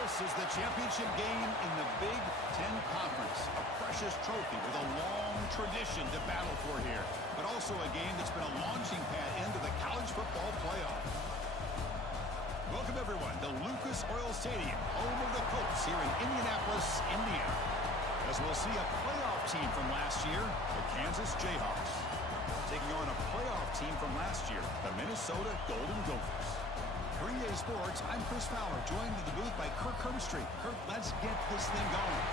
This is the championship game in the Big Ten Conference. A precious trophy with a long tradition to battle for here. But also a game that's been a launching pad into the college football playoff. Welcome, everyone, to Lucas Oil Stadium, home of the Colts here in Indianapolis, Indiana. As we'll see a playoff team from last year, the Kansas Jayhawks, taking on a playoff team from last year, the Minnesota Golden Gophers. For EA Sports, I'm Chris Fowler, joined in the booth by Kirk Herbstreit. Kirk, let's get this thing going.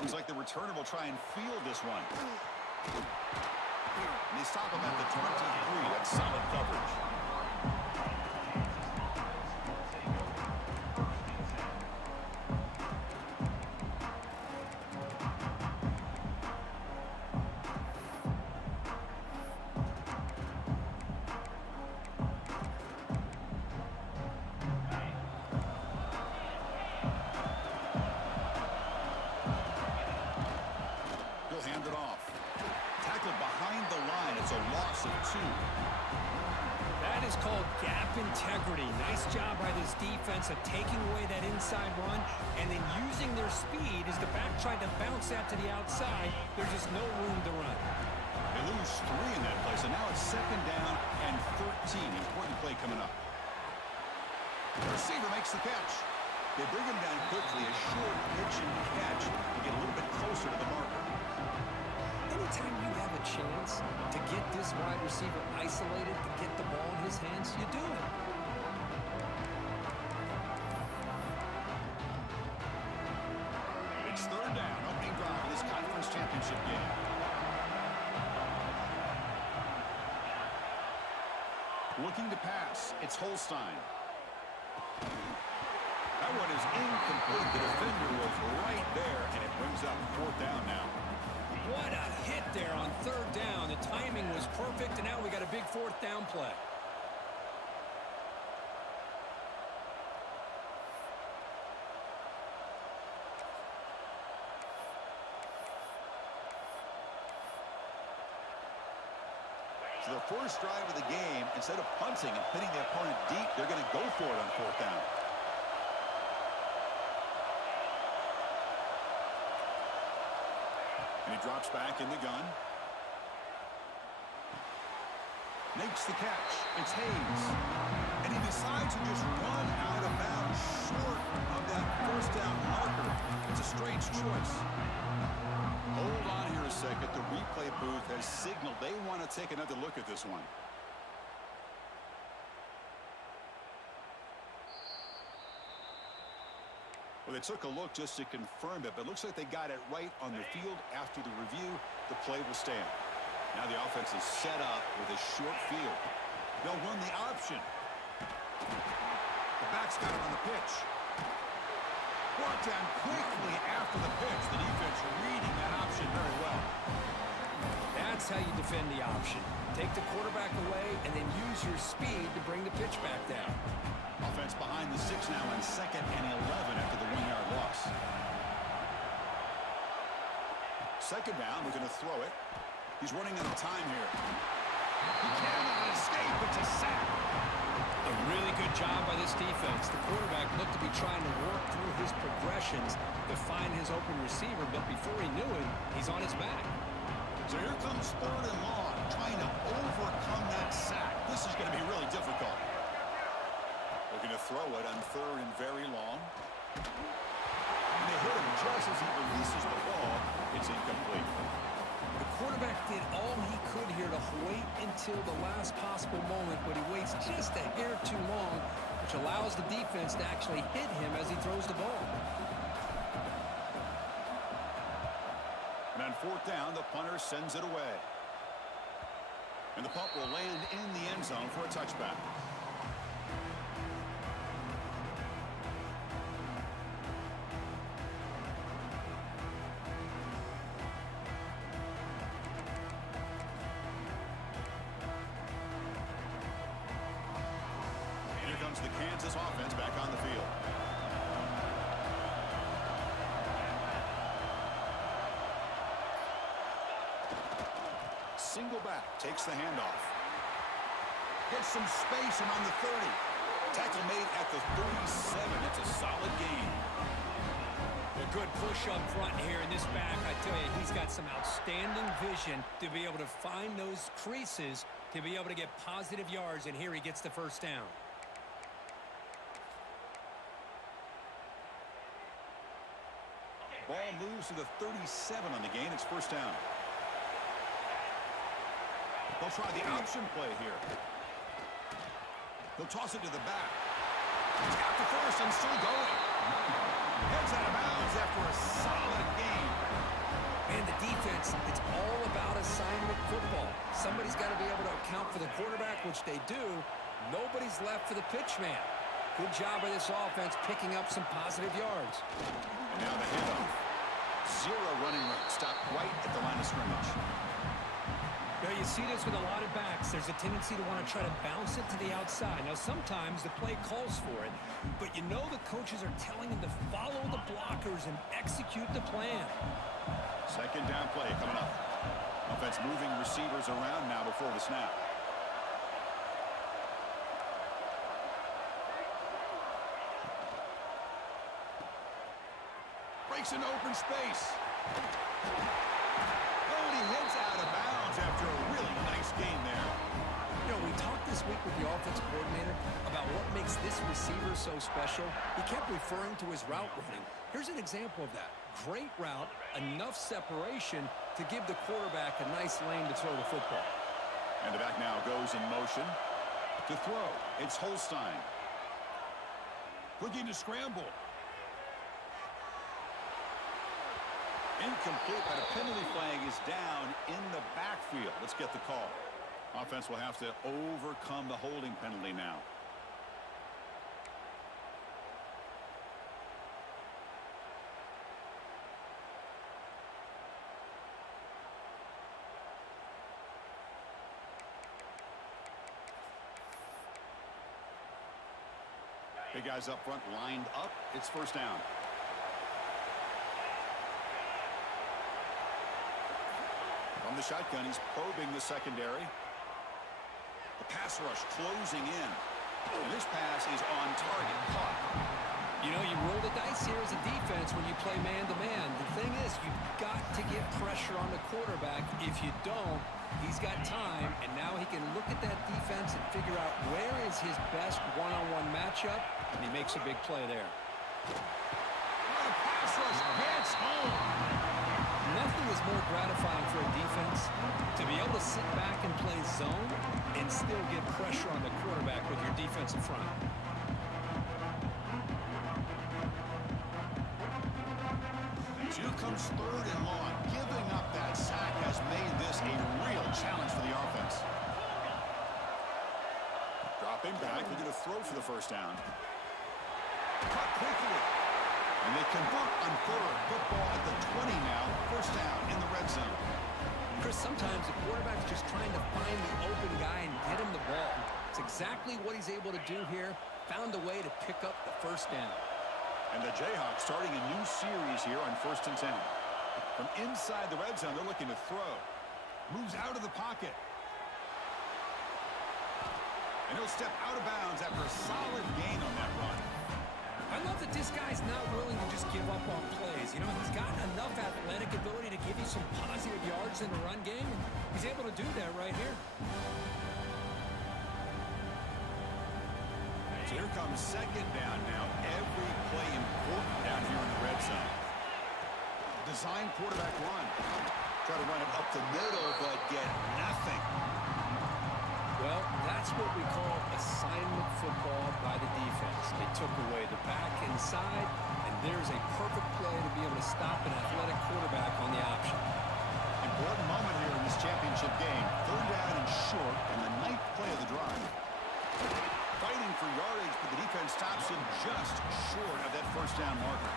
Looks like the returner will try and field this one. And they stop him at the 23. That's solid coverage. Hand it off. Tackled behind the line. It's a loss of 2. That is called gap integrity. Nice job by this defense of taking away that inside run and then using their speed as the back tried to bounce that to the outside. There's just no room to run. They lose 3 in that play, so now it's 2nd down and 13. Important play coming up. The receiver makes the catch. They bring him down quickly. A short pitch and catch to get a little bit closer to the marker. Anytime you have a chance to get this wide receiver isolated, to get the ball in his hands, you do it. It's 3rd down, opening drive of this conference championship game. Looking to pass, it's Holstein. That one is incomplete. The defender was right there, and it brings up 4th down now. What a hit there on 3rd down. The timing was perfect, and now we got a big 4th down play. So the first drive of the game, instead of punting and hitting the opponent deep, they're going to go for it on 4th down. And he drops back in the gun. Makes the catch. It's Hayes. And he decides to just run out of bounds short of that 1st down marker. It's a strange choice. Hold on here a second. The replay booth has signaled they want to take another look at this one. Well, they took a look just to confirm it, but it looks like they got it right on the field. After the review, the play will stand. Now the offense is set up with a short field. They'll run the option. The back's got it on the pitch. Brought down quickly after the pitch. The defense reading that option very well. That's how you defend the option. Take the quarterback away and then use your speed to bring the pitch back down. Offense behind the 6 now on 2nd and 11 after the 1-yard loss. 2nd down, we're going to throw it. He's running out of time here. He cannot escape. It's a sack. A really good job by this defense. The quarterback looked to be trying to work through his progressions to find his open receiver, but before he knew it, he's on his back. So here comes 3rd and long, trying to overcome that sack. This is going to be really difficult. Looking to throw it on 3rd and very long. And they hit him just as he releases the ball. It's incomplete. wait until the last possible moment, but he waits just a hair too long, which allows the defense to actually hit him as he throws the ball. And on fourth down, the punter sends it away. And the punt will land in the end zone for a touchback. And here comes the Kansas offense back on the field. Single back, takes the handoff. Gets some space and on the 30. Tackle made at the 37. It's a solid gain. A good push up front here in this back. I tell you, he's got some outstanding vision to be able to find those creases, to be able to get positive yards, and here he gets the first down. Ball moves to the 37 on the gain. It's first down. They'll try the option play here. He'll toss it to the back. He's got the first and still going. Heads out of bounds after a solid gain. And the defense, it's all about assignment football. Somebody's got to be able to account for the quarterback, which they do. Nobody's left for the pitch man. Good job by this offense picking up some positive yards. And now the handoff. Zero running room. Stopped right at the line of scrimmage. Now, you see this with a lot of backs. There's a tendency to want to try to bounce it to the outside. Now, sometimes the play calls for it, but you know the coaches are telling them to follow the blockers and execute the plan. Second down play coming up. Offense moving receivers around now before the snap. Breaks into open space. He heads out of bounds after a really nice game there. You know, we talked this week with the offensive coordinator about what makes this receiver so special. He kept referring to his route running. Here's an example of that. Great route, enough separation to give the quarterback a nice lane to throw the football. And the back now goes in motion to throw. It's Holstein. Looking to scramble. Incomplete, but a penalty flag is down in the backfield. Let's get the call. Offense will have to overcome the holding penalty now. Big guys up front lined up. It's first down. From the shotgun, he's probing the secondary. The pass rush closing in. And this pass is on target. Caught. You know, you roll the dice here as a defense when you play man-to-man. The thing is, you've got to get pressure on the quarterback. If you don't, he's got time, and now he can look at that defense and figure out where is his best one-on-one matchup, and he makes a big play there. Oh, the pass rush gets home. Nothing is more gratifying for a defense to be able to sit back and play zone and still get pressure on the quarterback with your defensive front. Here comes third and long. Giving up that sack has made this a real challenge for the offense. Dropping back, looking to throw for the first down. Cut quickly. And they convert on third. Football at the 20 now. First down in the red zone. Chris, sometimes the quarterback's just trying to find the open guy and get him the ball. It's exactly what he's able to do here. Found a way to pick up the first down. And the Jayhawks starting a new series here on 1st and 10. From inside the red zone, they're looking to throw. Moves out of the pocket. And he'll step out of bounds after a solid gain on that run. I love that this guy's not willing to just give up on plays. You know, he's got enough athletic ability to give you some positive yards in the run game. He's able to do that right here. So here comes second down now. Every play important down here in the red zone. Design quarterback run. Try to run it up the middle, but get nothing. Well, that's what we call assignment football by the defense. They took away the back inside, and there's a perfect play to be able to stop an athletic quarterback on the option. Important moment here in this championship game. 3rd down and short, and the 9th play of the drive. Fighting for yardage, but the defense stops him just short of that 1st down marker.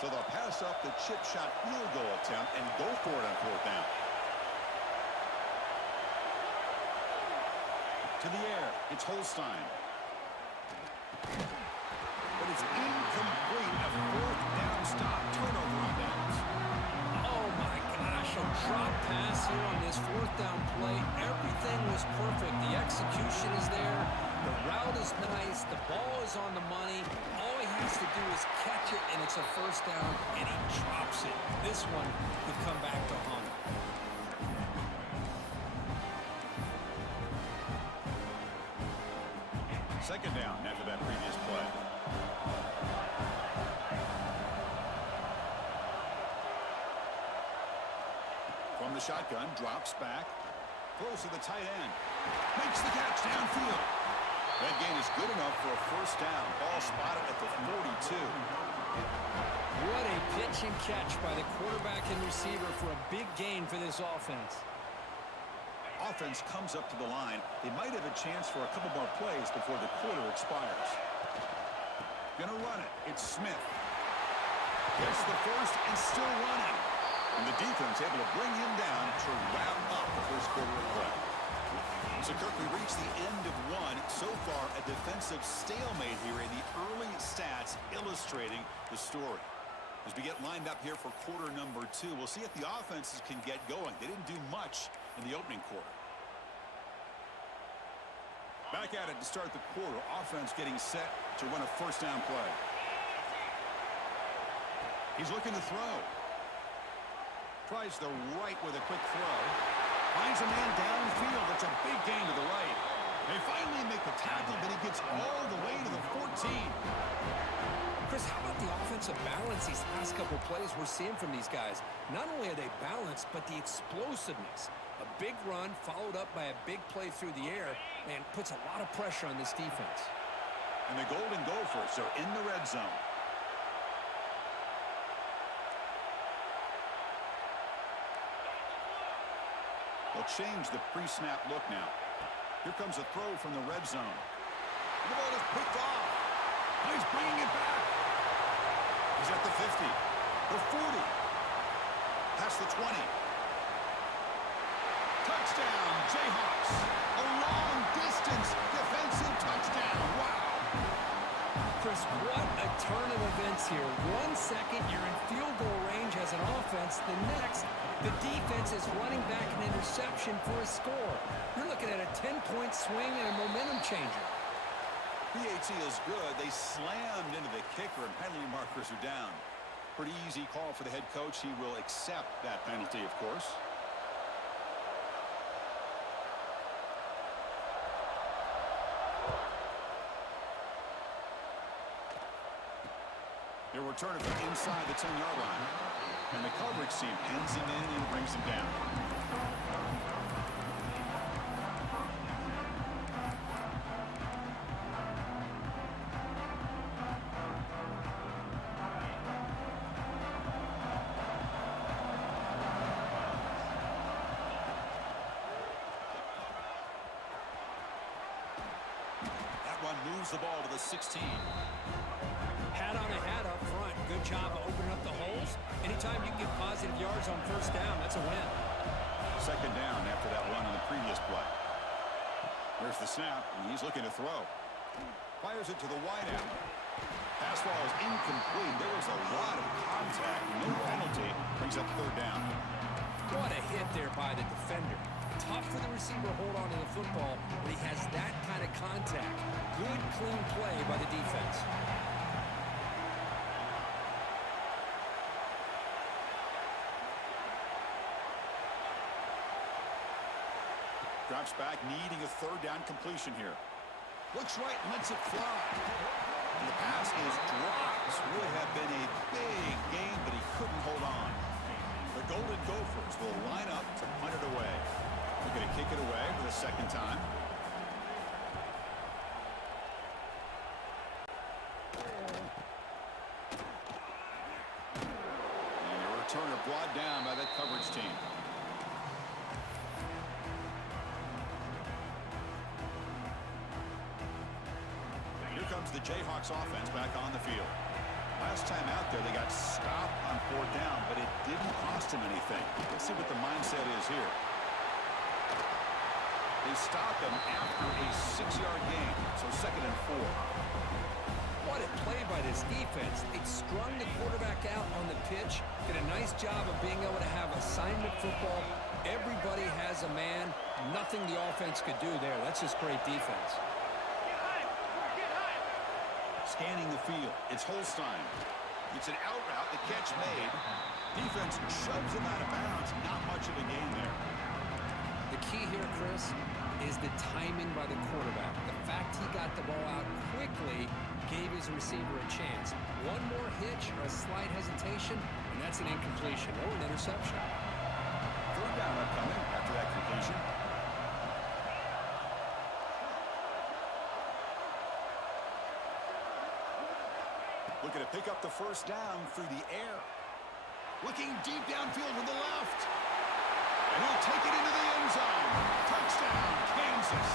So they'll pass up the chip shot field goal attempt and go for it on 4th down. To the air, it's Holstein. But it's incomplete. A 4th down stop. Turnover on downs. Oh my gosh, a drop pass here on this 4th down play. Everything was perfect. The execution is there. The route is nice. The ball is on the money. All he has to do is catch it, and it's a 1st down, and he drops it. This one could come back to haunt him. Second down after that previous play. From the shotgun, drops back. Throws to the tight end. Makes the catch downfield. That gain is good enough for a 1st down. Ball spotted at the 42. What a pitch and catch by the quarterback and receiver for a big gain for this offense. Offense comes up to the line. They might have a chance for a couple more plays before the quarter expires. Gonna run it. It's Smith. Gets the first and still running. And the defense able to bring him down to wrap up the 1st quarter of play. So, Kirk, we reached the end of 1. So far, a defensive stalemate here in the early stats illustrating the story. As we get lined up here for quarter number 2, we'll see if the offenses can get going. They didn't do much in the opening quarter. Back at it to start the quarter. Offense getting set to run a 1st down play. He's looking to throw. Tries the right with a quick throw. Finds a man downfield. That's a big gain to the right. They finally make the tackle, but he gets all the way to the 14. Chris, how about the offensive balance these past couple plays we're seeing from these guys? Not only are they balanced, but the explosiveness. A big run followed up by a big play through the air and puts a lot of pressure on this defense. And the Golden Gophers are in the red zone. They'll change the pre-snap look now. Here comes a throw from the red zone. The ball is picked off. Now he's bringing it back. He's at the 50, the 40, past the 20. Touchdown, Jayhawks. A long-distance defensive touchdown. Wow. Chris, what a turn of events here. 1 second, you're in field goal range as an offense. The next, the defense is running back an interception for a score. You're looking at a 10-point swing and a momentum changer. PAT is good. They slammed into the kicker, and penalty markers are down. Pretty easy call for the head coach. He will accept that penalty, of course. They'll return it from inside the 10-yard line. And the coverage team pins him in and brings him down. That one moves the ball to the 16. Hat on a hat up front. Good job of opening up the holes. Anytime you can get positive yards on 1st down, that's a win. Second down after that run on the previous play. There's the snap, and he's looking to throw. Fires it to the wideout. Pass ball is incomplete. There was a lot of contact. No penalty. Brings up 3rd down. What a hit there by the defender. Tough for the receiver to hold on to the football, but he has that kind of contact. Good, clean play by the defense. drops back, needing a third down completion here. Looks right, lets it fly. And the pass is dropped. Would have been a big gain, but he couldn't hold on. The Golden Gophers will line up to punt it away. They're going to kick it away for the second time. And a returner brought down by that coverage team. Here comes the Jayhawks offense back on the field. Last time out there, they got stopped on 4th down, but it didn't cost them anything. Let's see what the mindset is here. They stopped them after a 6-yard gain, so 2nd and 4. What a play by this defense. They strung the quarterback out on the pitch, did a nice job of being able to have assignment football. Everybody has a man. Nothing the offense could do there. That's just great defense. Scanning the field, it's Holstein. It's an out route, the catch made. Defense shoves him out of bounds. Not much of a gain there. The key here, Chris, is the timing by the quarterback. The fact he got the ball out quickly gave his receiver a chance. One more hitch or a slight hesitation, and that's an incompletion or an interception. 3rd down upcoming after that completion. Looking to pick up the 1st down through the air. Looking deep downfield with the left. And he'll take it into the end zone. Touchdown, Kansas.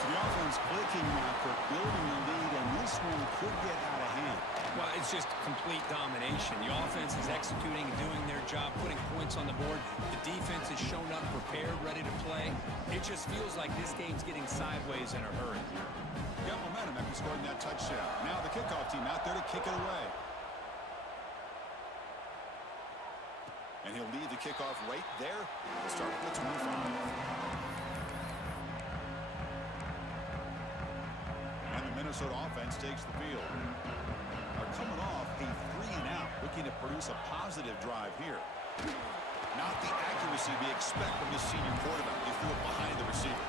So the offense clicking after building the lead, and this one could get out of hand. Well, it's just complete domination. The offense is executing and doing their job, putting points on the board. The defense has shown up prepared, ready to play. It just feels like this game's getting sideways in a hurry. Got momentum after scoring that touchdown. Now the kickoff team out there to kick it away. And he'll lead the kickoff right there. We'll start with the 25. And the Minnesota offense takes the field. Are coming off a 3-and-out, looking to produce a positive drive here. Not the accuracy we expect from this senior quarterback. He threw it behind the receiver.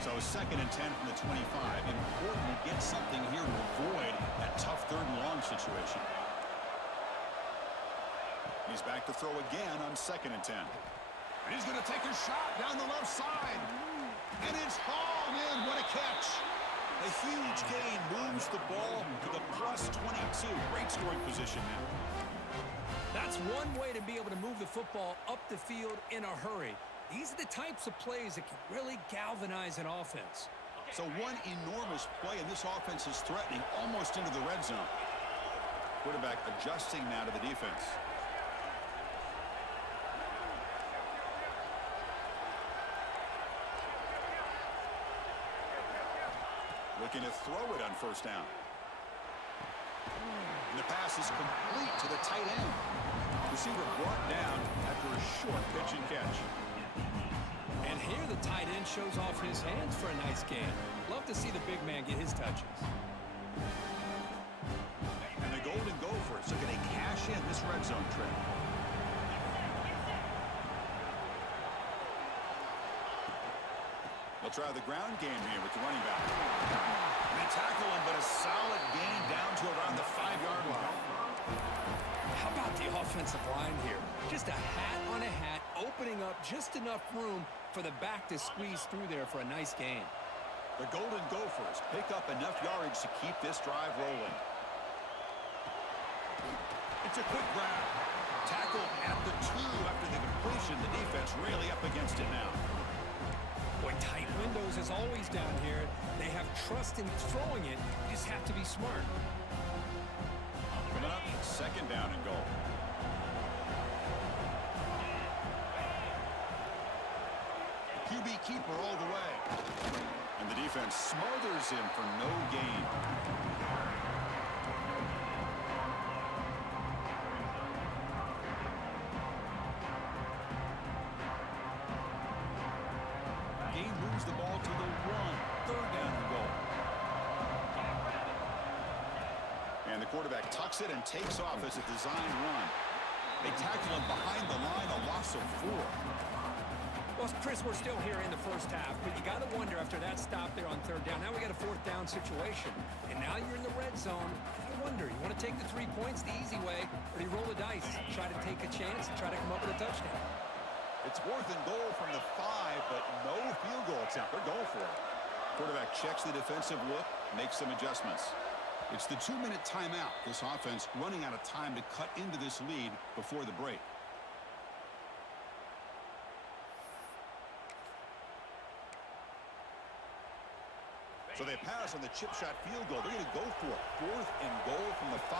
So 2nd and 10 from the 25. Important to get something here to avoid that tough 3rd and long situation. He's back to throw again on 2nd and 10. And he's going to take a shot down the left side. And it's hauled in. What a catch. A huge gain moves the ball to the +22. Great scoring position now. That's one way to be able to move the football up the field in a hurry. These are the types of plays that can really galvanize an offense. So one enormous play, and this offense is threatening almost into the red zone. Quarterback adjusting now to the defense. Looking to throw it on 1st down. And the pass is complete to the tight end. Receiver brought down after a short pitch and catch. And here the tight end shows off his hands for a nice gain. Love to see the big man get his touches. And the Golden Gophers are going to cash in this red zone trip. They'll try the ground game here with the running back. And they tackle him, but a solid gain down to around the 5-yard line. How about the offensive line here? Just a hat on a hat, opening up just enough room for the back to squeeze through there for a nice gain. The Golden Gophers pick up enough yardage to keep this drive rolling. It's a quick grab. Tackle at the 2 after the completion. The defense really up against it now. Boy, tight windows as always down here. They have trust in throwing it. You just have to be smart. Coming up, 2nd down and goal. QB keeper all the way. And the defense smothers him for no gain. Gain moves the ball to the 1. 3rd down and goal. And the quarterback tucks it and takes off as a design run. They tackle him behind the line, a loss of 4. Chris, we're still here in the first half, but you got to wonder after that stop there on third down. Now we got a fourth down situation, and now you're in the red zone. I wonder, you want to take the 3 points the easy way, or do you roll the dice, try to take a chance, and try to come up with a touchdown? It's 4th and goal from the 5, but no field goal attempt. They're going for it. Quarterback checks the defensive look, makes some adjustments. It's the 2-minute timeout. This offense running out of time to cut into this lead before the break. So they pass on the chip shot field goal. They're going to go for it. 4th and goal from the 5.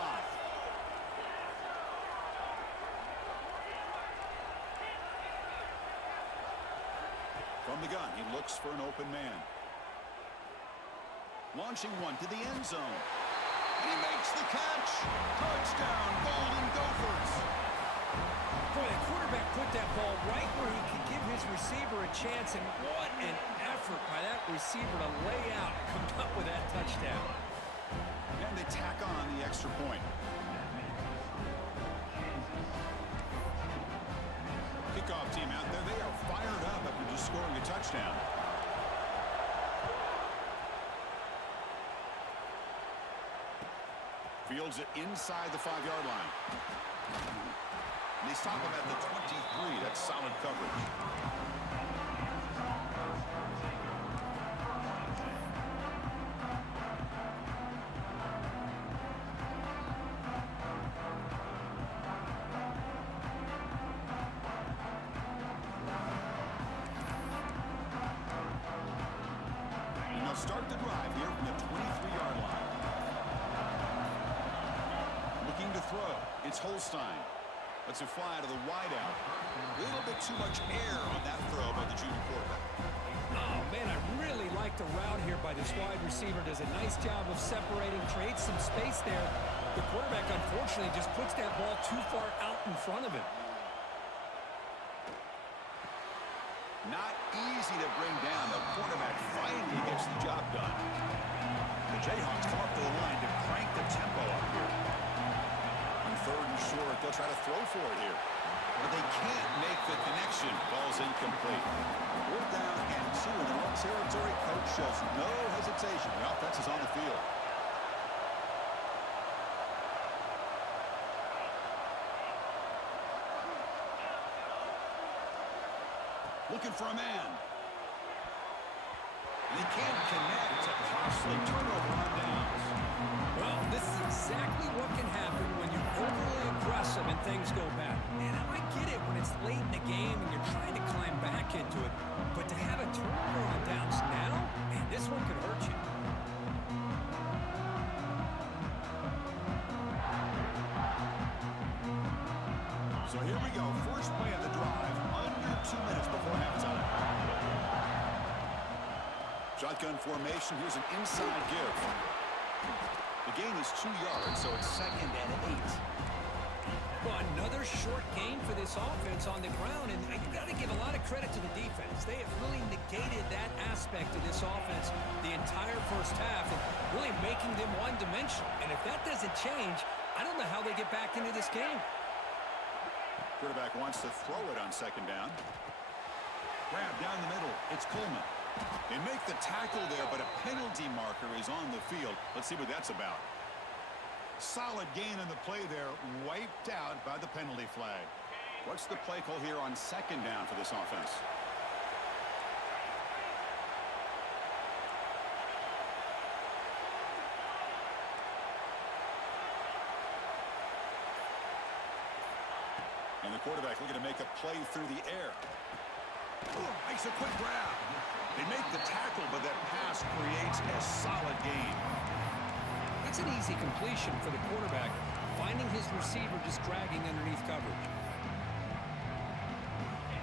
From the gun, he looks for an open man. Launching one to the end zone. And he makes the catch. Touchdown, Golden Gophers. Boy, the quarterback put that ball right where he could give his receiver a chance, and what an effort by that receiver to lay out and come up with that touchdown. And they tack on the extra point. Kickoff team out there. They are fired up after just scoring a touchdown. Fields it inside the 5-yard line. And he's talking about the 23. That's solid coverage. And they'll start the drive here from the 23-yard line. Looking to throw. It's Holstein. Lets it fly to the wideout. A little bit too much air on that throw by the junior quarterback. Oh, man, I really like the route here by this wide receiver. Does a nice job of separating, creates some space there. The quarterback, unfortunately, just puts that ball too far out in front of him. Not easy to bring down. The quarterback finally gets the job done. The Jayhawks come up to the line to crank the tempo up here. On 3rd and short, they'll try to throw for it here. But they can't make the connection. Ball's incomplete. 4th down and 2 in their own territory. Coach shows no hesitation. The offense is on the field. Looking for a man. And he can't connect. It's a costly turnover on downs. Well, this is exactly what can happen when you're overly aggressive and things go bad. And I get it when it's late in the game and you're trying to climb back into it. But to have a turnover on downs now, man, this one could hurt you. So here we go. First play of the drive. Under 2 minutes before halftime. Shotgun formation. Here's an inside give. The gain is 2 yards, so it's 2nd and 8. Well, another short gain for this offense on the ground, and you got to give a lot of credit to the defense. They have really negated that aspect of this offense the entire first half, and really making them one-dimensional. And if that doesn't change, I don't know how they get back into this game. Quarterback wants to throw it on 2nd down. Grab down the middle. It's Coleman. They make the tackle there, but a penalty marker is on the field. Let's see what that's about. Solid gain in the play there, wiped out by the penalty flag. What's the play call here on 2nd down for this offense? And the quarterback looking to make a play through the air. Ooh, makes a quick grab. They make the tackle, but that pass creates a solid gain. That's an easy completion for the quarterback, finding his receiver just dragging underneath coverage.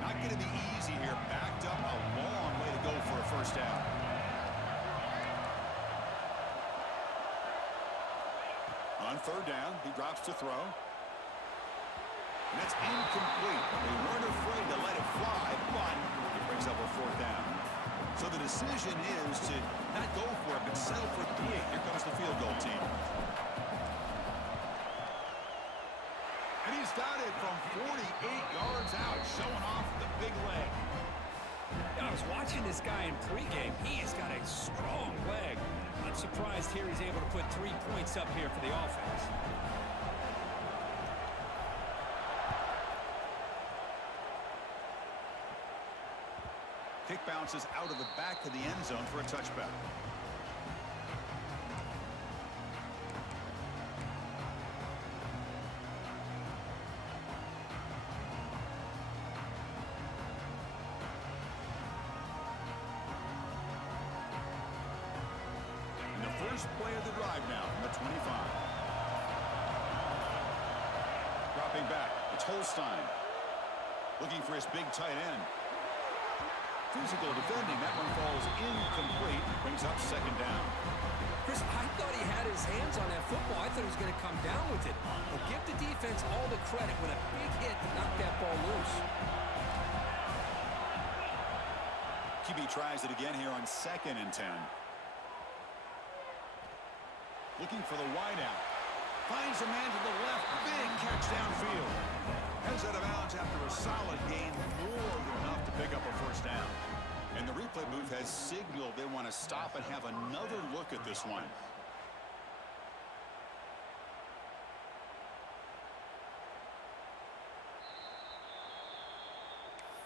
Not going to be easy here. Backed up a long way to go for a first down. On 3rd down, he drops to throw. And that's incomplete. They weren't afraid to let it fly, but it brings up a 4th down. So the decision is to not go for it, but settle for 3. Here comes the field goal team. And he's got it from 48 yards out, showing off the big leg. Yeah, I was watching this guy in pregame. He has got a strong leg. I'm surprised here he's able to put 3 points up here for the offense. Kick bounces out of the back of the end zone for a touchback. And the first play of the drive now from the 25. Dropping back, it's Holstein. Looking for his big tight end. Physical defending. That one falls incomplete. Brings up second down. Chris, I thought he had his hands on that football. I thought he was going to come down with it. But give the defense all the credit with a big hit to knock that ball loose. QB tries it again here on 2nd and 10. Looking for the wideout. Finds a man to the left. Big catch downfield. Heads out of bounds after a solid gain. More than enough to pick up a first down. And the replay booth has signaled they want to stop and have another look at this one.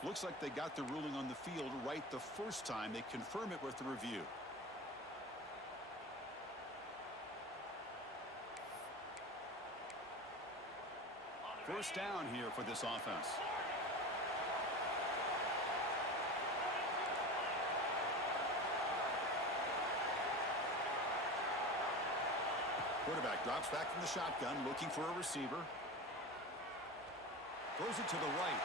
Looks like they got the ruling on the field right the first time. They confirm it with the review. First down here for this offense. Quarterback drops back from the shotgun, looking for a receiver. Throws it to the right.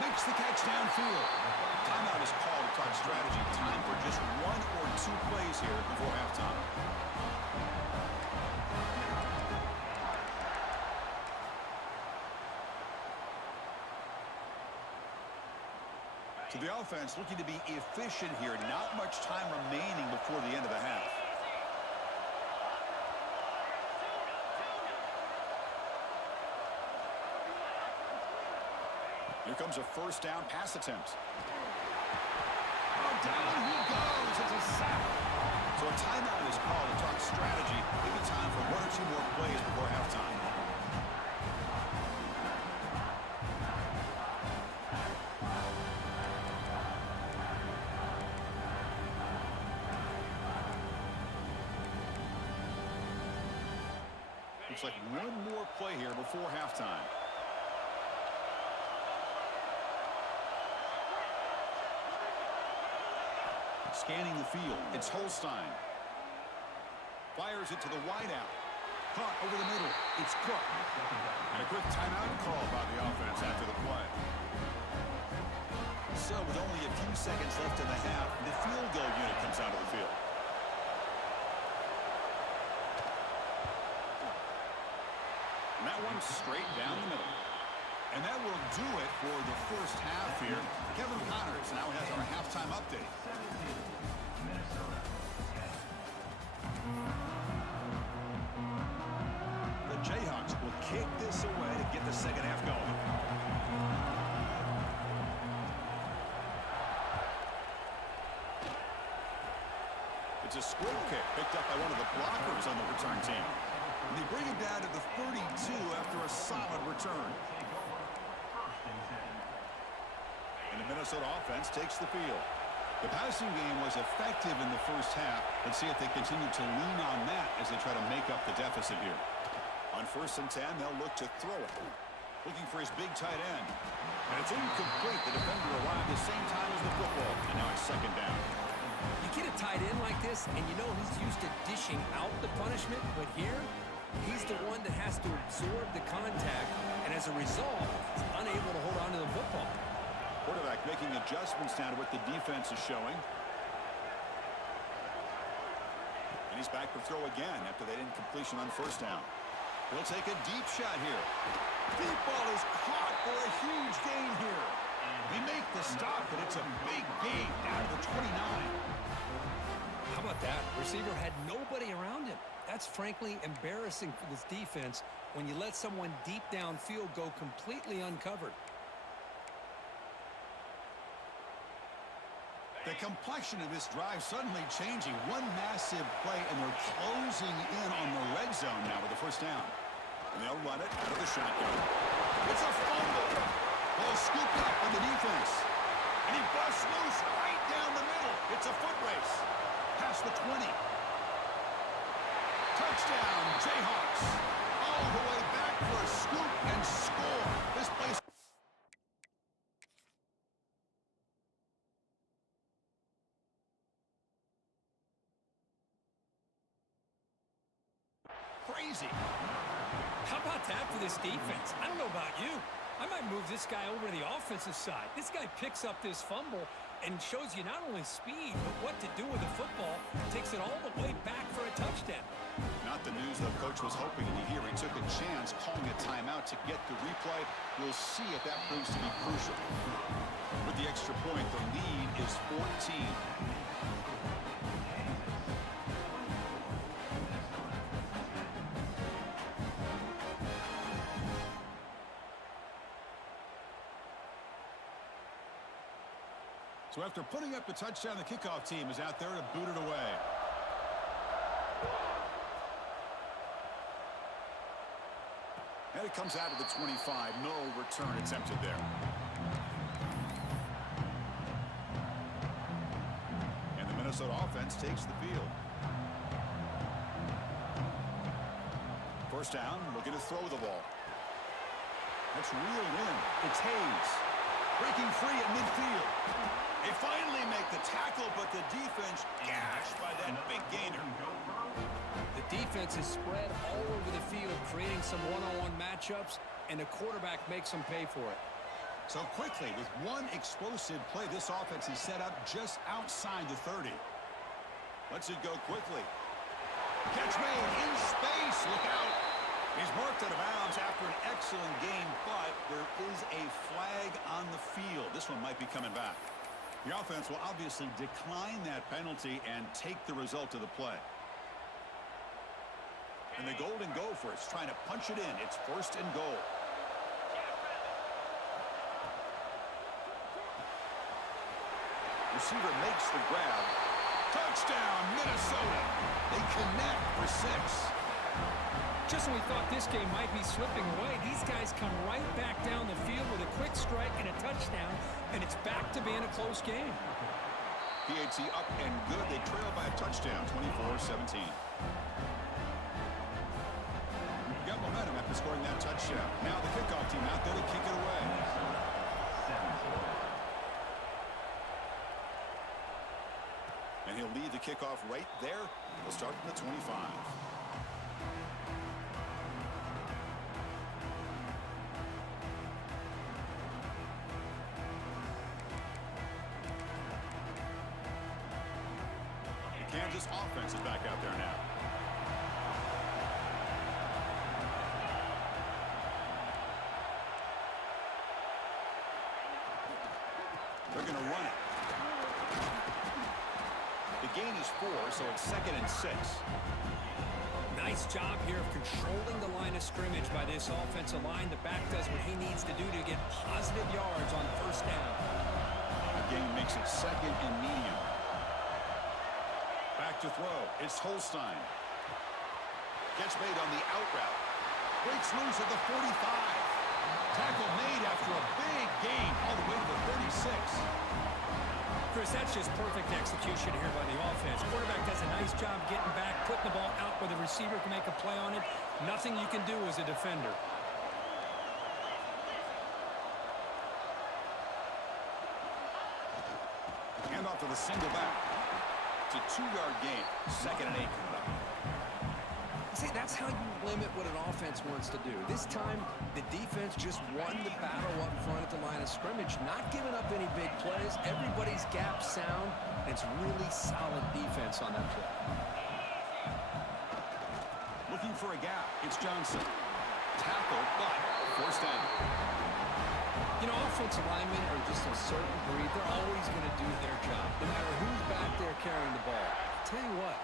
Makes the catch downfield. Timeout is called to talk strategy. Time for just 1 or 2 plays here before halftime. So the offense looking to be efficient here. Not much time remaining before the end of the half. Here comes a first down pass attempt. Oh, down he goes. It's a sack. So a timeout is called to talk strategy. Maybe time for 1 or 2 more plays before halftime. Looks like 1 more play here before halftime. Scanning the field, it's Holstein. Fires it to the wideout. Caught over the middle, it's Cook. And a quick timeout call by the offense after the play. So with only a few seconds left in the half, the field goal unit comes out of the field. And that one straight down the middle. And that will do it for the first half here. Kevin Connors now has our halftime update. The Jayhawks will kick this away to get the second half going. It's a squib kick picked up by one of the blockers on the return team. And they bring him down to the 32 after a solid return. And the Minnesota offense takes the field. The passing game was effective in the first half. Let's see if they continue to lean on that as they try to make up the deficit here. On 1st and 10, they'll look to throw it. Looking for his big tight end. And it's incomplete. The defender arrived the same time as the football. And now it's second down. You get a tight end like this, and you know he's used to dishing out the punishment. But here, he's the one that has to absorb the contact. And as a result, he's unable to hold on to the football. Quarterback making adjustments now to what the defense is showing. And he's back to throw again after that incompletion on first down. He'll take a deep shot here. Deep ball is caught for a huge gain here. They make the stop, but it's a big gain down to the 29. How about that? Receiver had nobody around him. That's frankly embarrassing for this defense when you let someone deep downfield go completely uncovered. The complexion of this drive suddenly changing. One massive play, and they're closing in on the red zone now with the first down. And they'll run it out of the shotgun. It's a fumble. Ball scooped up on the defense. And he busts loose right down the middle. It's a foot race. Past the 20. Touchdown, Jayhawks. All the way back for a scoop and score. This place... crazy. How about that for this defense? I don't know about you. I might move this guy over to the offensive side. This guy picks up this fumble and shows you not only speed, but what to do with the football. Takes it all the way back for a touchdown. Not the news the coach was hoping to hear. He took a chance calling a timeout to get the replay. We'll see if that proves to be crucial. With the extra point, the lead is 14. So after putting up the touchdown, the kickoff team is out there to boot it away. And it comes out of the 25. No return attempted there. And the Minnesota offense takes the field. First down, looking to throw the ball. That's reeled in. It's Hayes. Breaking free at midfield. They finally make the tackle, but the defense gashed by that big gainer. The defense is spread all over the field, creating some one-on-one matchups, and the quarterback makes them pay for it. So quickly, with one explosive play, this offense is set up just outside the 30. Lets it go quickly. Catch made in space. Look out. He's marked out of bounds after an excellent game, but there is a flag on the field. This one might be coming back. The offense will obviously decline that penalty and take the result of the play. And the Golden Gophers trying to punch it in. It's first and goal. Receiver makes the grab. Touchdown, Minnesota. They connect for 6. Just when we thought this game might be slipping away, these guys come right back down the field with a quick strike and a touchdown, and it's back to being a close game. PAT up and good. They trail by a touchdown, 24-17. Got momentum after scoring that touchdown. Now the kickoff team out there to kick it away. And he'll lead the kickoff right there. We'll start from the 25. Kansas offense is back out there now. They're going to run it. The gain is 4, so it's 2nd and 6. Nice job here of controlling the line of scrimmage by this offensive line. The back does what he needs to do to get positive yards on first down. The gain makes it 2nd and medium. Back to throw. It's Holstein. Gets made on the out route. Breaks loose at the 45. Tackle made after a big gain all the way to the 36. Chris, that's just perfect execution here by the offense. Quarterback does a nice job getting back, putting the ball out where the receiver can make a play on it. Nothing you can do as a defender. Hand off to the single back. It's a 2-yard gain. 2nd and 8 coming up. See, that's how you limit what an offense wants to do. This time, the defense just won the battle up front at the line of scrimmage, not giving up any big plays. Everybody's gap sound, and it's really solid defense on that play. Looking for a gap. It's Johnson. Tackle, but forced down. You know, offensive linemen are just a certain breed. They're always going to do their job, no matter who's back there carrying the ball. I'll tell you what,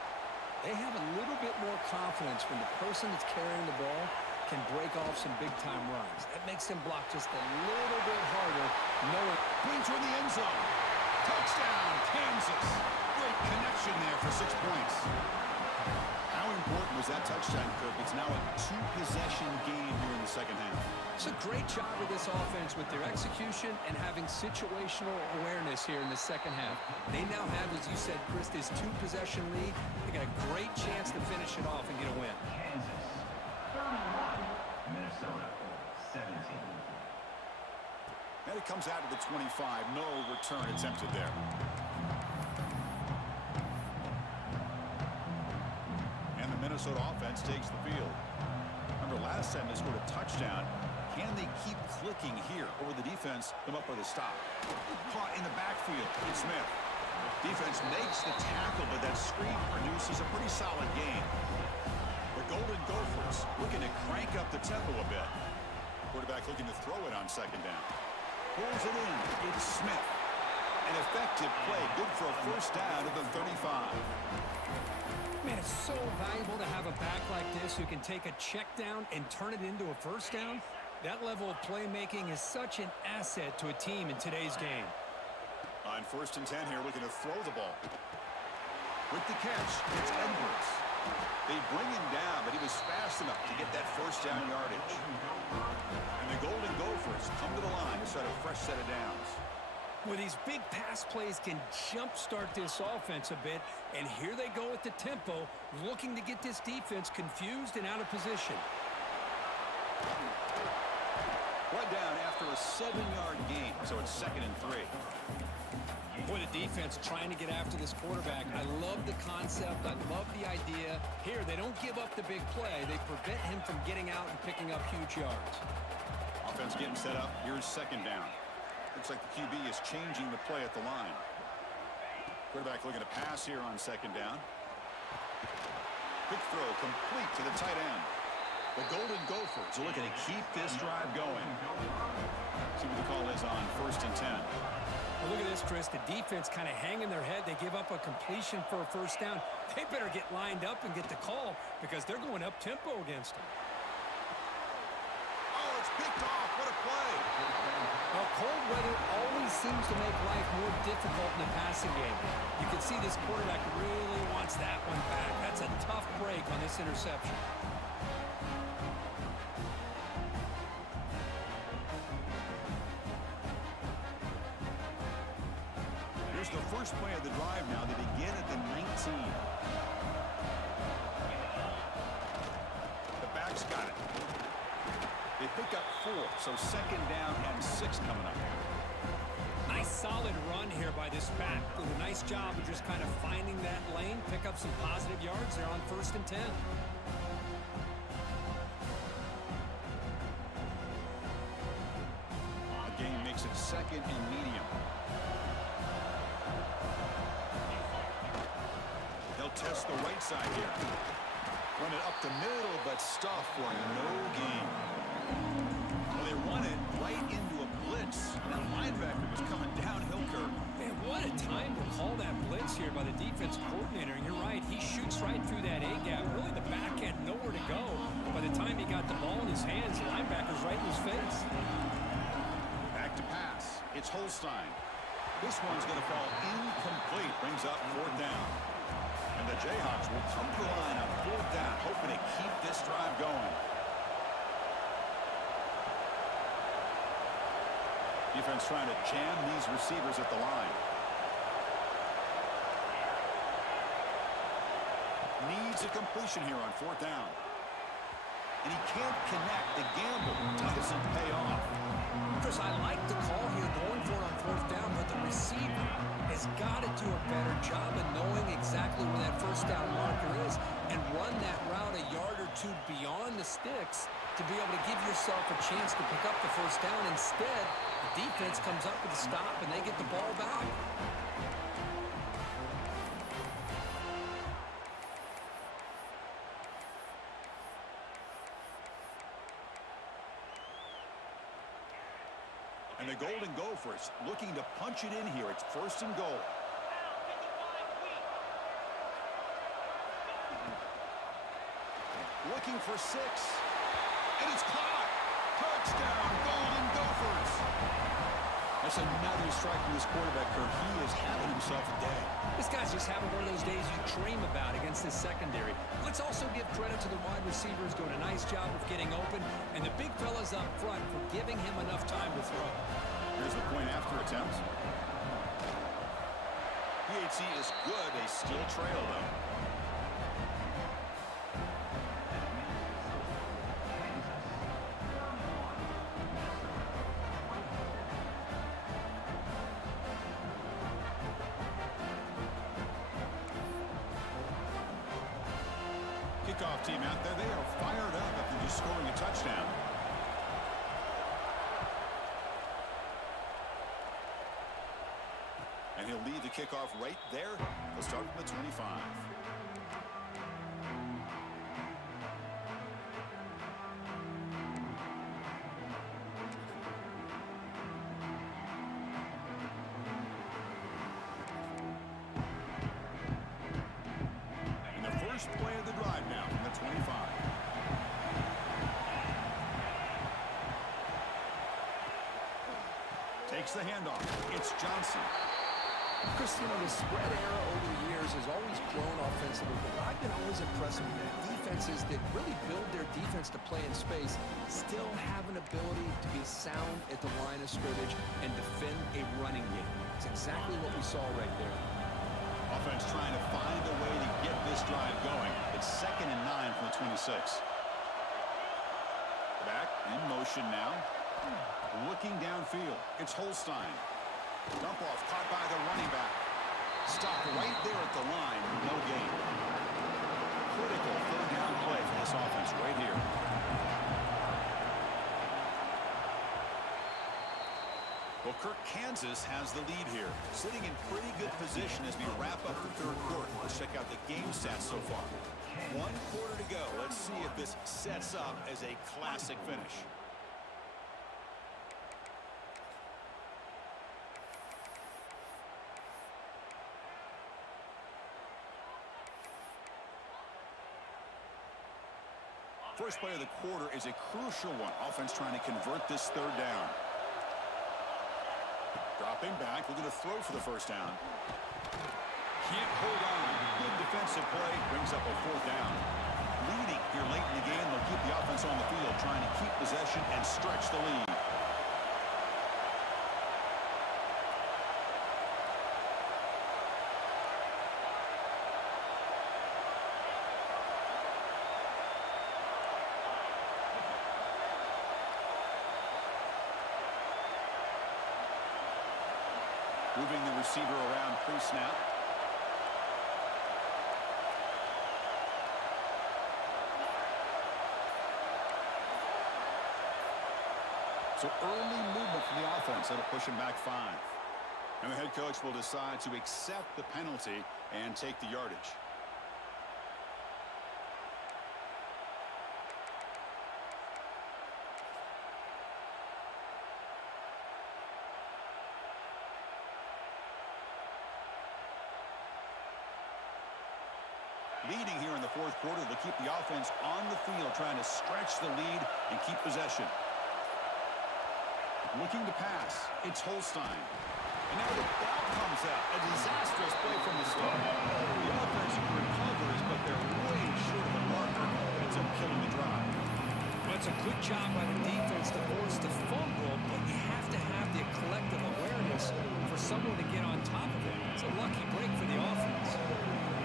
they have a little bit more confidence when the person that's carrying the ball can break off some big-time runs. That makes them block just a little bit harder, knowing Brings her in the end zone. Touchdown, Kansas. Great connection there for 6 points. How important was that touchdown, Kirk? It's now a two-possession game here in the second half. It's a great job of this offense with their execution and having situational awareness here in the second half. They now have, as you said, Chris, this two-possession lead. They got a great chance to finish it off and get a win. Kansas 31, Minnesota 17. And it comes out to the 25. No return attempted there. And the Minnesota offense takes the field. Remember, last time they scored a touchdown. Can they keep clicking here? Or will the defense come up with a stop? Caught in the backfield. It's Smith. Defense makes the tackle, but that screen produces a pretty solid gain. The Golden Gophers looking to crank up the tempo a bit. Quarterback looking to throw it on second down. Pulls it in. It's Smith. An effective play. Good for a first down at the 35. Man, it's so valuable to have a back like this who can take a check down and turn it into a first down. That level of playmaking is such an asset to a team in today's game. On 1st and 10 here, looking to throw the ball. With the catch, it's Edwards. They bring him down, but he was fast enough to get that first down yardage. And the Golden Gophers come to the line to start a fresh set of downs. Well, these big pass plays can jumpstart this offense a bit, and here they go at the tempo, looking to get this defense confused and out of position. Brought down after a 7-yard gain, so it's 2nd and 3. Boy, the defense trying to get after this quarterback. I love the concept. I love the idea. Here, they don't give up the big play. They prevent him from getting out and picking up huge yards. Offense getting set up. Here's 2nd down. Looks like the QB is changing the play at the line. Quarterback looking to pass here on 2nd down. Quick throw complete to the tight end. The Golden Gophers are looking to keep this drive going. See what the call is on 1st and 10. Well, look at this, Chris. The defense kind of hanging their head. They give up a completion for a first down. They better get lined up and get the call because they're going up-tempo against them. Oh, it's picked off. What a play. Well, cold weather always seems to make life more difficult in the passing game. You can see this quarterback really wants that one back. That's a tough break on this interception. Here's the first play of the drive now. They begin at the 19. The back's got it. They pick up 4, so 2nd down and 6 coming up. Nice solid run here by this back. Did a nice job of just kind of finding that lane, pick up some positive yards there on 1st and 10. The game makes it 2nd and medium. They'll test the right side here. Run it up the middle, but stuff for no gain. Well, they run it right into a blitz. That linebacker was coming downhill, Kirk. Man, what a time to call that blitz here by the defense coordinator. And you're right, he shoots right through that A-gap. Really, the back had nowhere to go. By the time he got the ball in his hands, the linebacker's right in his face. Back to pass. It's Holstein. This one's going to fall incomplete. Brings up 4th down. And the Jayhawks will come to the line on 4th down, hoping to keep this drive going. Defense trying to jam these receivers at the line. Needs a completion here on 4th down. And he can't connect. The gamble doesn't pay off. Chris, I like the call here going for it on 4th down, but the receiver has got to do a better job of knowing exactly where that first down marker is and run that route a yard or 2 beyond the sticks to be able to give yourself a chance to pick up the first down. Instead, the defense comes up with a stop and they get the ball back. And the Golden Gophers looking to punch it in here. It's 1st and goal. Looking for 6. And it's caught. Touchdown, Golden Gophers. That's another strike from this quarterback, Kirk. He is having himself a day. This guy's just having one of those days you dream about against this secondary. Let's also give credit to the wide receivers doing a nice job of getting open, and the big fellas up front for giving him enough time to throw. Here's the point after attempt. PAT is good. They still trail, though. Kickoff team out there. They are fired up after just scoring a touchdown. And he'll lead the kickoff right there. He'll start from the 25. And the first play of the drive now from the 25. Takes the handoff. It's Johnson. Chris, you know, the spread era over the years has always grown offensively, but I've been always impressed with that defenses that really build their defense to play in space still have an ability to be sound at the line of scrimmage and defend a running game. It's exactly what we saw right there. Offense trying to find a way to get this drive going. It's 2nd and 9 from the 26. Back in motion now. Looking downfield. It's Holstein. Dump off caught by the running back. Stopped right there at the line. No gain. Critical third down play for this offense right here. Well, Kirk, Kansas has the lead here. Sitting in pretty good position as we wrap up the third quarter. Let's check out the game stats so far. 1 quarter to go. Let's see if this sets up as a classic finish. First play of the quarter is a crucial one. Offense trying to convert this third down. Dropping back, looking to throw for the first down. Can't hold on. Good defensive play, brings up a 4th down. Leading here late in the game, they'll keep the offense on the field, trying to keep possession and stretch the lead. Moving the receiver around pre-snap. So early movement from the offense. That'll push him back 5. And the head coach will decide to accept the penalty and take the yardage. Leading here in the fourth quarter to keep the offense on the field, trying to stretch the lead and keep possession. Looking to pass. It's Holstein. And now the ball comes out. A disastrous play from the start. The offense recovers, but they're way short of the marker. Ends up killing the drive. Well, it's a good job by the defense to force the fumble, but you have to have the collective awareness for someone to get on top of it. It's a lucky break for the offense.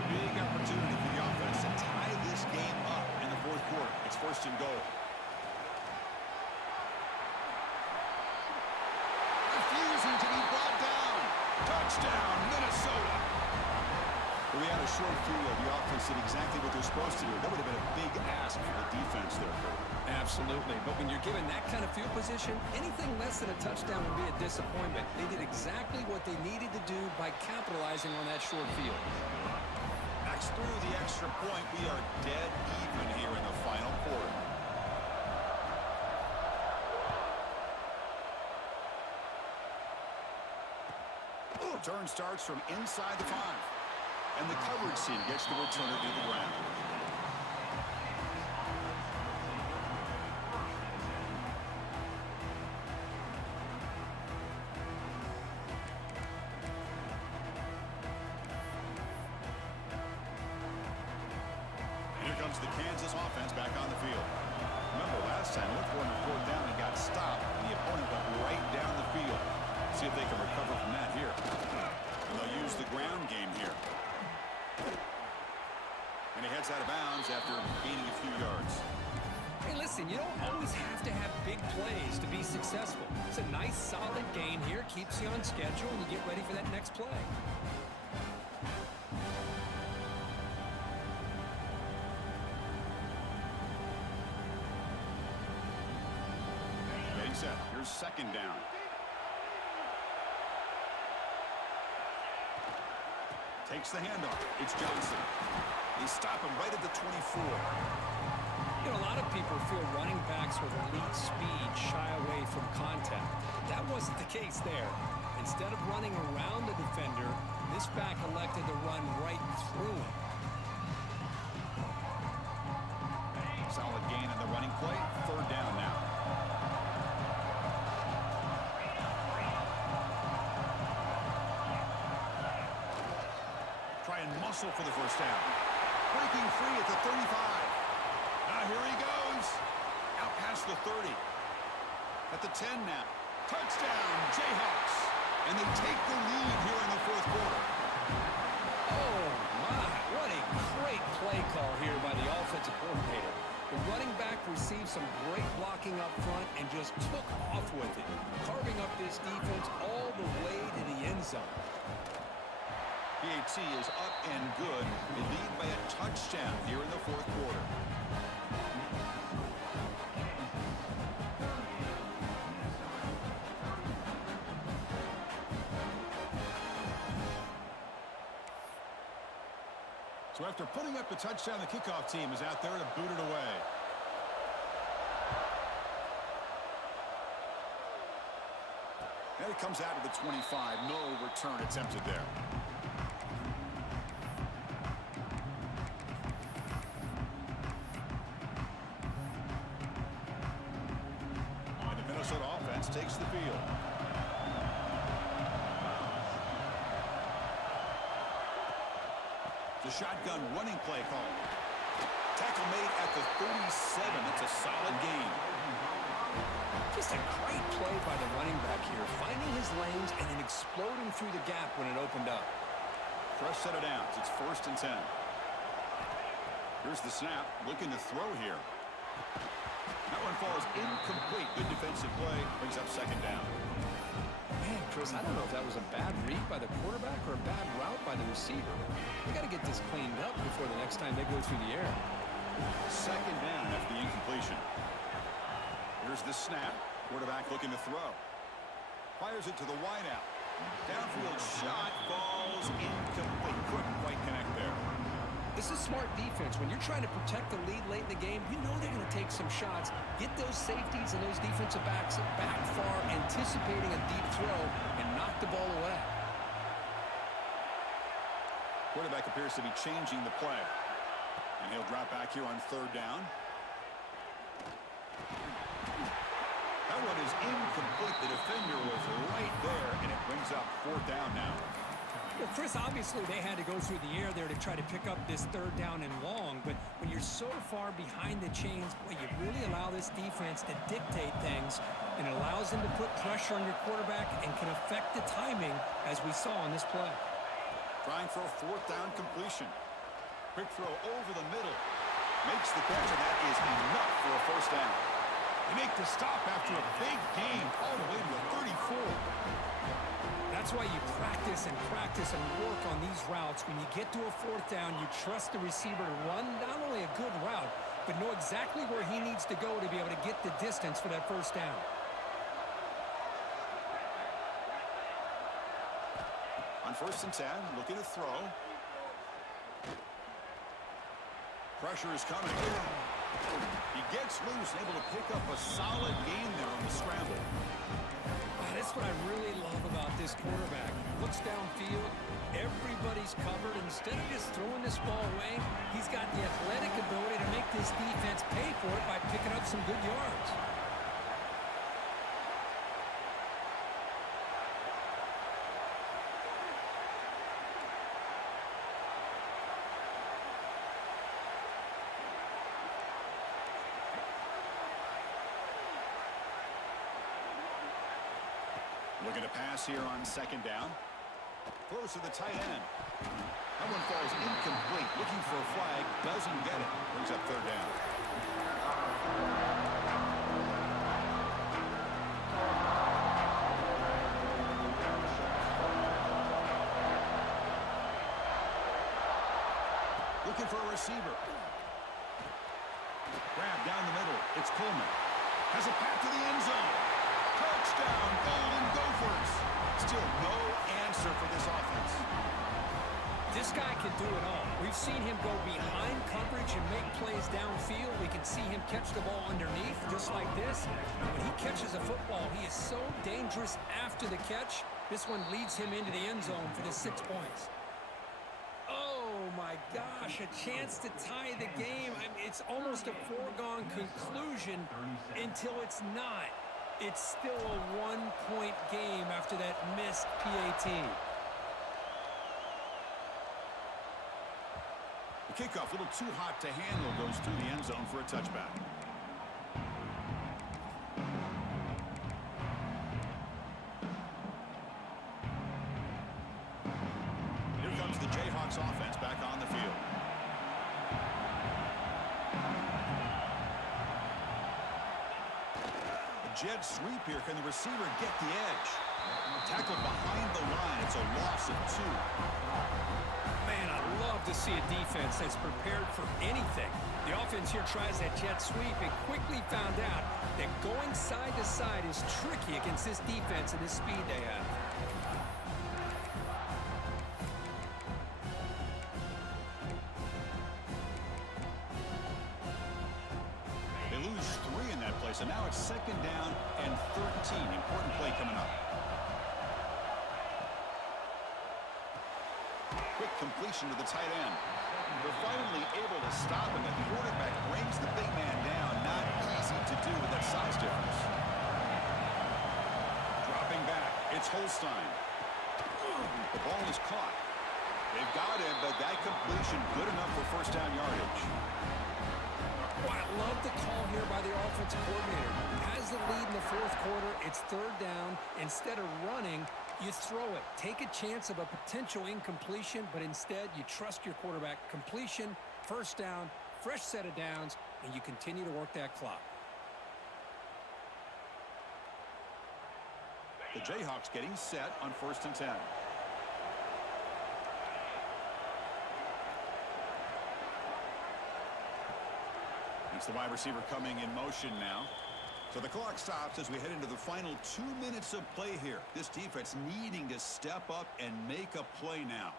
Big opportunity for the offense to tie this game up in the fourth quarter. It's 1st and goal. Refusing to be brought down. Touchdown, Minnesota. We had a short field. The offense did exactly what they're supposed to do. That would have been a big ask for the defense there, Kurt. Absolutely. But when you're given that kind of field position, anything less than a touchdown would be a disappointment. They did exactly what they needed to do by capitalizing on that short field. Through the extra point, we are dead even here in the final quarter. Return starts from inside the 5. And the coverage team gets the returner to the ground. Offense back on the field. Remember last time, looked for him on 4th down and got stopped, and the opponent went right down the field. See if they can recover from that here. And they'll use the ground game here. And he heads out of bounds after gaining a few yards. Hey, listen, you don't always have to have big plays to be successful. It's a nice, solid gain here. Keeps you on schedule, and you get ready for that next play. Getting set. Here's 2nd down. Takes the handoff. It's Johnson. They stop him right at the 24. You know, a lot of people feel running backs with elite speed shy away from contact. That wasn't the case there. Instead of running around the defender, this back elected to run right through him. Solid gain in the running play. 3rd down now. Try and muscle for the 1st down. Breaking free at the 35. Now here he goes. Out past the 30. At the 10 now. Touchdown, Jayhawks. And they take the lead here in the 4th quarter. Oh, my. What a great play call here by the offensive coordinator. The running back received some great blocking up front and just took off with it, carving up this defense all the way to the end zone. PAT is up and good. They lead by a touchdown here in the 4th quarter. So after putting up the touchdown, the kickoff team is out there to boot it away. And it comes out to the 25. No return attempted there. Minnesota offense takes the field. The shotgun running play call. Tackle made at the 37. It's a solid gain. Just a great play by the running back here, finding his lanes and then exploding through the gap when it opened up. Fresh set of downs. It's 1st and 10. Here's the snap. Looking to throw here. That one falls incomplete. Good defensive play. Brings up 2nd down. Man, Chris, I don't know if that was a bad read by the quarterback or a bad route by the receiver. They got to get this cleaned up before the next time they go through the air. 2nd down after the incompletion. Here's the snap. Quarterback looking to throw. Fires it to the wideout. Downfield shot falls incomplete. Couldn't quite connect there. This is smart defense. When you're trying to protect the lead late in the game, you know they're going to take some shots, get those safeties and those defensive backs back far, anticipating a deep throw, and knock the ball away. Quarterback appears to be changing the play. And he'll drop back here on 3rd down. That one is incomplete. The defender was right there, and it brings up 4th down now. Well, Chris, obviously they had to go through the air there to try to pick up this 3rd down and long, but when you're so far behind the chains, boy, you really allow this defense to dictate things, and it allows them to put pressure on your quarterback and can affect the timing, as we saw on this play. Trying for a 4th down completion. Quick throw over the middle. Makes the catch, and that is enough for a 1st down. They make the stop after a big gain all the way to the 34. That's why you practice and work on these routes. When you get to a 4th down, you trust the receiver to run not only a good route, but know exactly where he needs to go to be able to get the distance for that 1st down. On 1st and 10, looking to throw. Pressure is coming. He gets loose, able to pick up a solid gain there on the scramble. That's what I really love about this quarterback. Looks downfield, everybody's covered. Instead of just throwing this ball away, he's got the athletic ability to make this defense pay for it by picking up some good yards. Looking to pass here on second down. Close to the tight end. That one falls incomplete. Looking for a flag. Doesn't get it. Brings up third down. Looking for a receiver. Grab down the middle. It's Coleman. Has a path to the end zone. Touchdown, Golden Gophers. Still no answer for this offense. This guy can do it all. We've seen him go behind coverage and make plays downfield. We can see him catch the ball underneath, just like this. And when he catches a football, he is so dangerous after the catch. This one leads him into the end zone for the 6 points. Oh, my gosh, a chance to tie the game. I mean, it's almost a foregone conclusion until it's not. It's still a one-point game after that missed PAT. The kickoff, a little too hot to handle, goes through the end zone for a touchback. Here comes the Jayhawks offense back on the field. A jet sweep here. Can the receiver get the edge? Tackled behind the line. It's a loss of 2. Man, I love to see a defense that's prepared for anything. The offense here tries that jet sweep and quickly found out that going side to side is tricky against this defense and the speed they have. They lose 3 in that play, so now it's second down and 13. Important play coming up. Quick completion to the tight end. They're finally able to stop him. The quarterback brings the big man down. Not easy to do with that size difference. Dropping back. It's Holstein. The ball is caught. They've got him, but that completion good enough for first down yardage. Well, I love the call here by the offensive coordinator. Has the lead in the fourth quarter. It's third down. Instead of running, you throw it. Take a chance of a potential incompletion, but instead you trust your quarterback. Completion, first down, fresh set of downs, and you continue to work that clock. The Jayhawks getting set on 1st and 10. It's the wide receiver coming in motion now. So the clock stops as we head into the final 2 minutes of play here. This defense needing to step up and make a play now.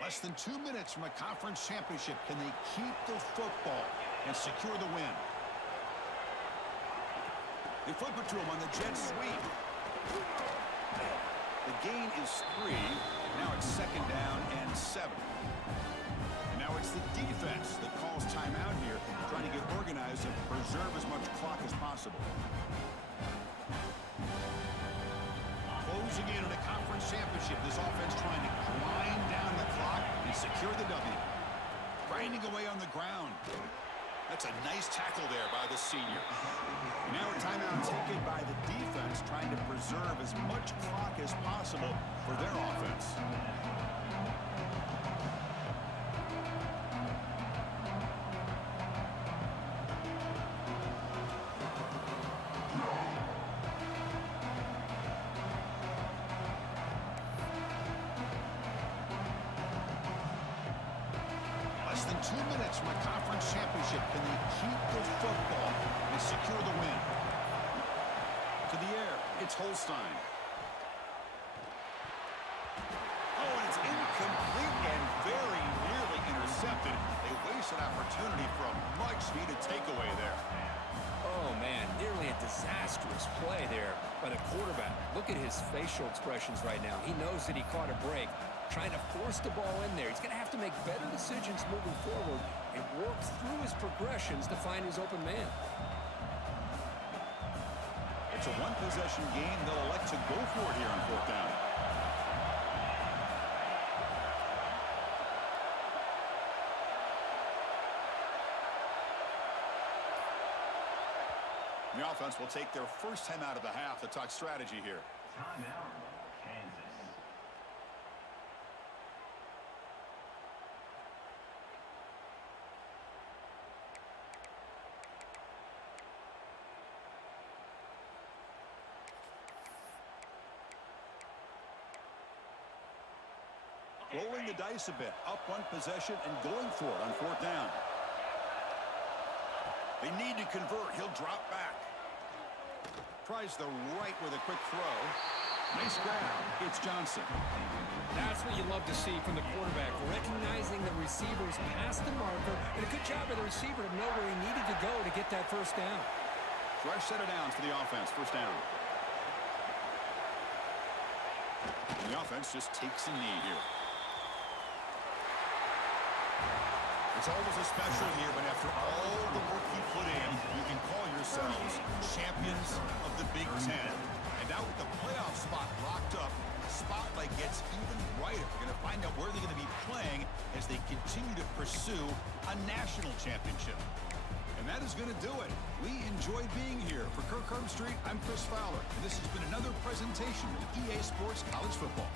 Less than 2 minutes from a conference championship. Can they keep the football and secure the win? They flip it to him on the jet sweep. The gain is 3. Now it's second down and 7. And now it's the defense that calls timeout here, trying to get organized and preserve as much clock as possible. Closing in on a conference championship, this offense trying to grind down the clock and secure the W. Grinding away on the ground. That's a nice tackle there by the senior. Now a timeout taken by the defense, trying to preserve as much clock as possible for their offense. Less than 2 minutes from a conference championship. Can they keep the football and secure the win? To the air, it's Holstein. Oh, and it's incomplete and very nearly intercepted. They waste an opportunity for a much-needed takeaway there. Oh, man, nearly a disastrous play there by the quarterback. Look at his facial expressions right now. He knows that he caught a break, trying to force the ball in there. He's going to have to make better decisions moving forward and work through his progressions to find his open man. It's a one-possession game. They'll elect to go for it here on 4th down. The offense will take their first time out of the half to talk strategy here. Timeout, Kansas. Rolling the dice a bit, up one possession and going for it on fourth down. They need to convert. He'll drop back. Tries the right with a quick throw. Nice grab. It's Johnson. That's what you love to see from the quarterback, recognizing the receiver's past the marker, and a good job of the receiver to know where he needed to go to get that first down. Fresh set of downs for the offense. First down. And the offense just takes a knee here. It's almost a special here, but after all the work you put in, you can call yourselves champions of the Big Ten. And now with the playoff spot locked up, the spotlight gets even brighter. We're going to find out where they're going to be playing as they continue to pursue a national championship. And that is going to do it. We enjoyed being here. For Kirk Street, I'm Chris Fowler, and this has been another presentation of EA Sports College Football.